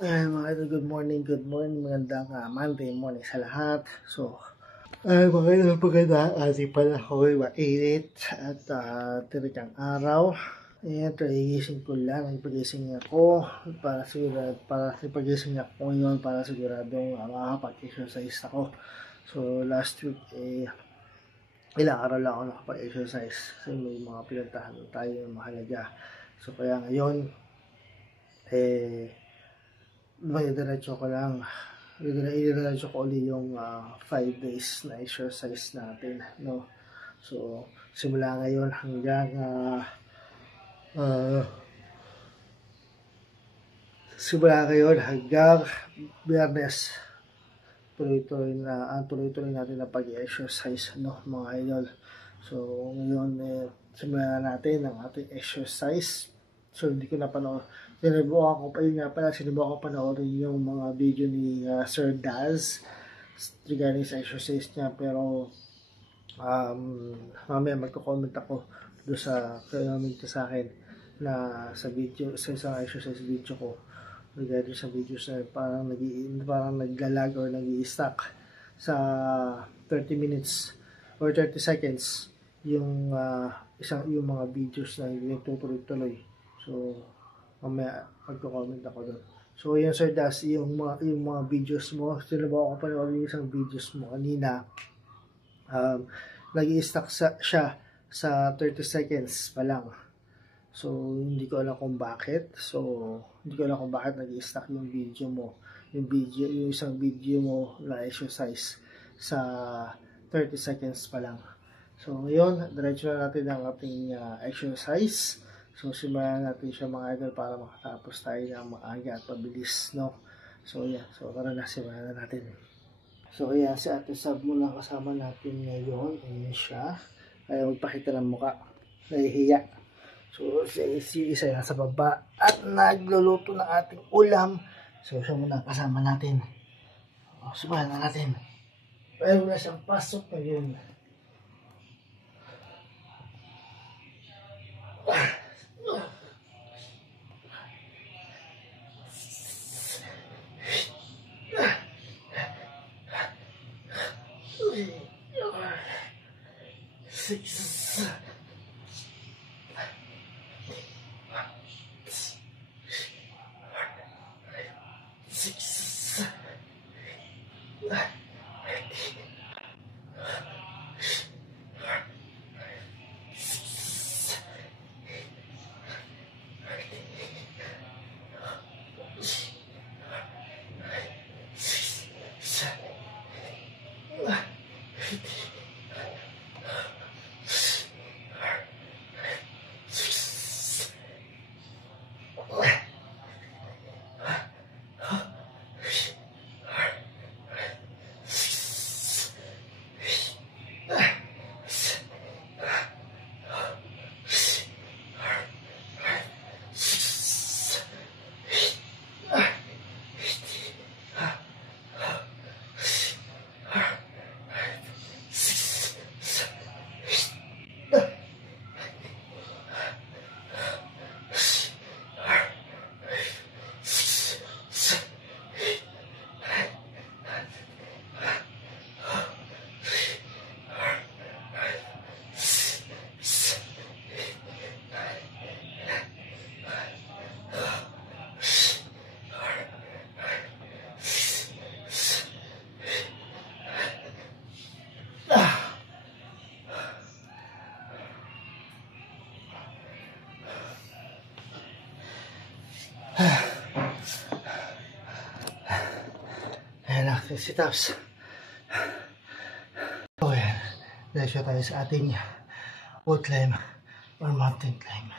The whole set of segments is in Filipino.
Mga idol, good morning, magandang Monday morning sa lahat. So, mga idol, maganda ating panahon, mainit at tirikang araw. Ayan, pagising ko lang, pagising ako para pagising ako ngayon para siguradong makakapag-exercise ako. So, last week, ilang araw lang ako nakapag-exercise kasi may mga pinuntahan tayo ng mahalaga. So, kaya ngayon, diretso ko ulit yung 5 days na exercise natin, no? So, simula ngayon hanggang Biyernes, tuloy-tuloy natin na pag-exercise, no, mga idol. So, ngayon, simulan natin ang ating exercise. So, hindi ko napanood. Sinubukan ko panoorin yung mga video ni Sir Daz regarding sa exercise niya. Pero, mamaya magko-comment ako doon sa comment sa akin na sa isang exercise video ko regarding sa videos na parang naglalag or nag-i-stuck sa 30 minutes or 30 seconds yung yung mga videos na hindi nagtutuloy-tuloy. So, mamaya magko-comment ako doon. So, yun Sir Das, yung mga videos mo, sinubukan ko panoorin yung isang videos mo kanina, nag-i-stuck siya sa 30 seconds pa lang. So, hindi ko alam kung bakit. Nag-i-stuck yung video mo. Yung isang video mo na exercise sa 30 seconds pa lang. So, ngayon, diretso na natin ang ating exercise. So, simulan natin siya mga idol para makatapos tayo ng maaga at mabilis, no? So, yeah. So, tara na, simulan na natin. So, ayan, si Ate Sab muna kasama natin ngayon. Ayan siya. Ayaw magpakita ng mukha. Nahihiya. So, si isa nasa baba at nagluluto ng ating ulam. So, siya muna kasama natin. Subuhan na natin. Pero wala siyang pasok ngayon. Ayan na, sit-ups. So, ayan. Diretso tayo sa ating wall climb or mountain climb.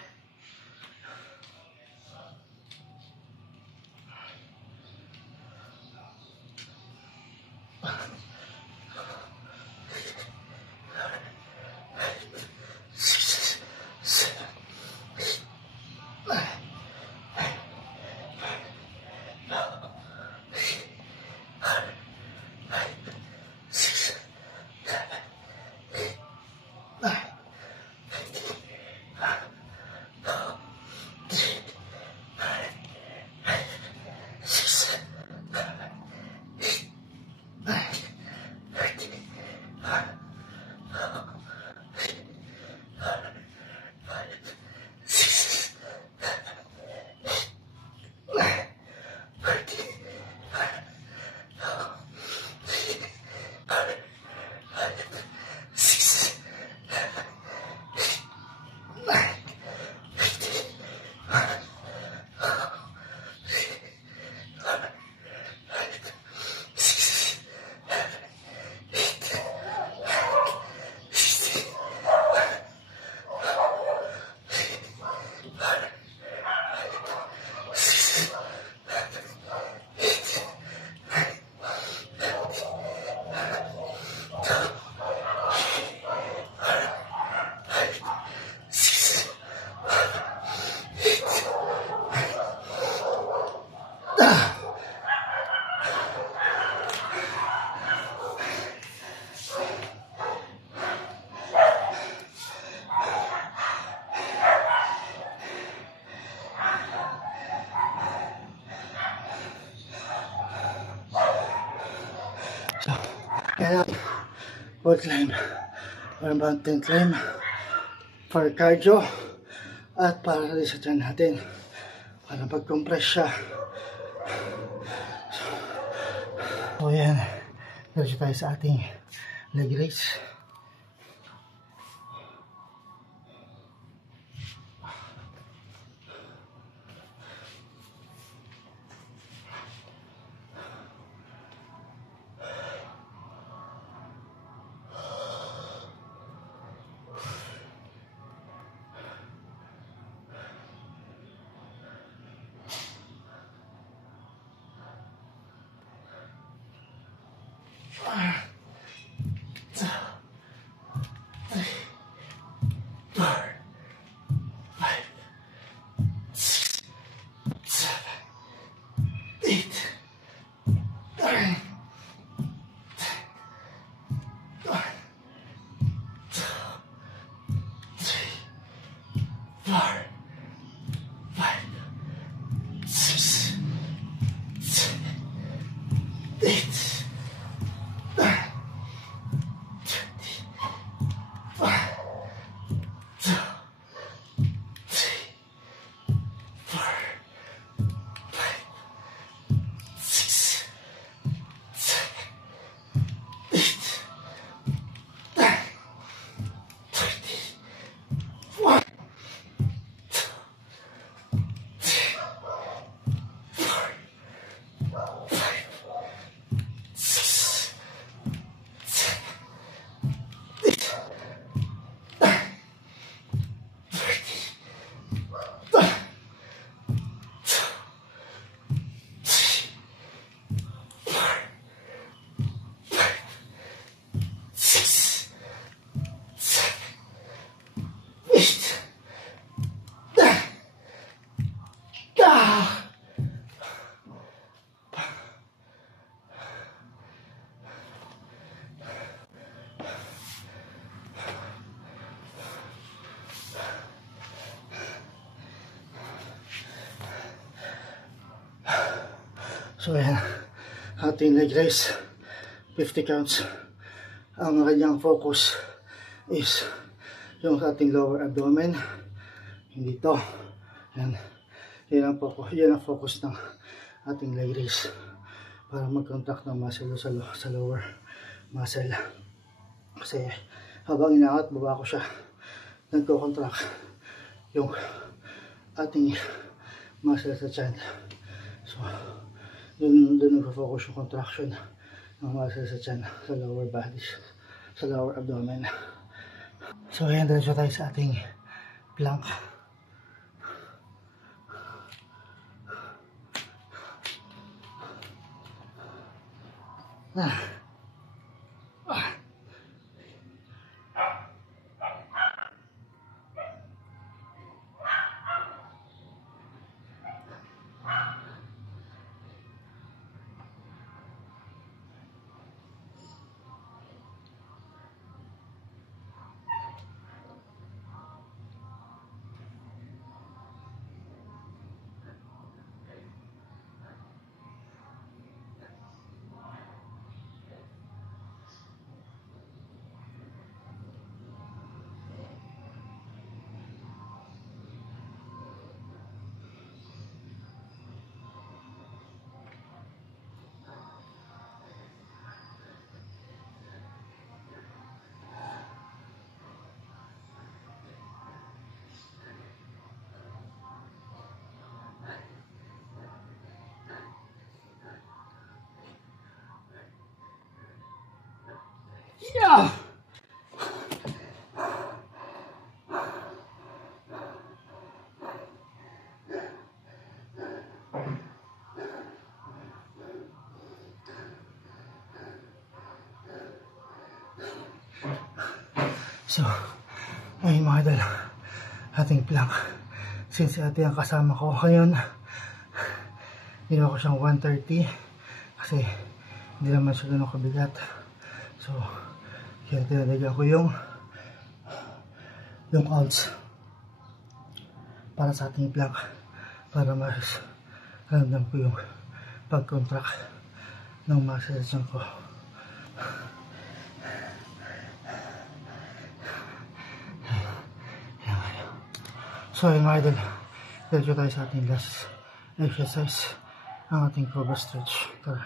Kaya wall climb or mountain climb for cardio at para rin sa tiyan natin para mag-compress siya. So yan, diretso tayo sa ating leg raise. So yan, ating leg raise, 50 counts. Ang kanyang focus is yung ating lower abdomen, hindi to. Yan, yan ang focus ng ating leg raise para mag-contract ng muscle sa lower muscle. Kasi habang inaangat, baba ko siya, nagko-contract yung ating muscle sa chan. So, doon nagpo-focus yung contraction ng muscle sa chan, sa lower body, sa lower abdomen. So ayan, diretso tayo sa ating plank. Yeah. So, ayun mga idol, ating plank. Since ate ang kasama ko ngayon, ginawa ko siyang 130 kasi hindi naman siya ganun kabigat. So, kaya tinadagyan ko yung outs para sa ating plank para mas ramdam ko yung pag-contract ng muscles ko. So ayun mga idol, diretso tayo sa ating last exercise, ang ating cobra stretch. Tara.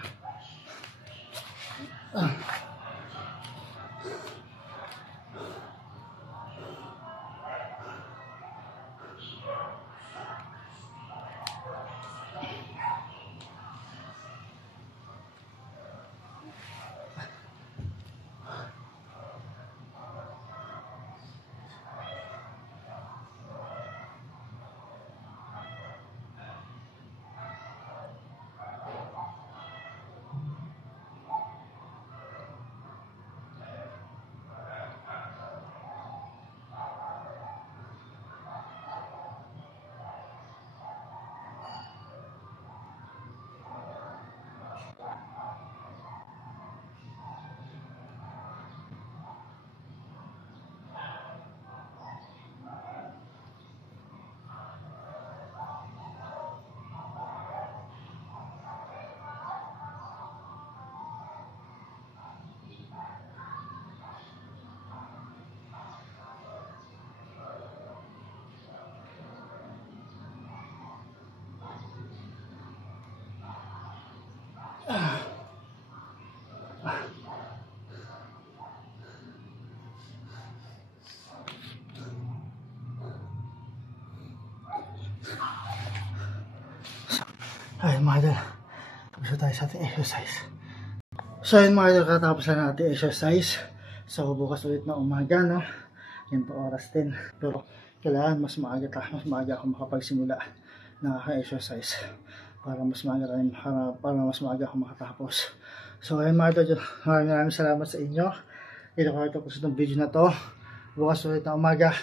Ayun mga idol, tapos na tayo sa ating exercise. So ayun mga idol, katapos na natin exercise. So bukas ulit na umaga, no? Yan po oras din. Pero kailangan mas maaga ako makapagsimula na exercise para mas maaga ako makatapos. So ayun mga idol, maraming salamat sa inyo. Ito ko ito po sa itong video na to. Bukas ulit na umaga.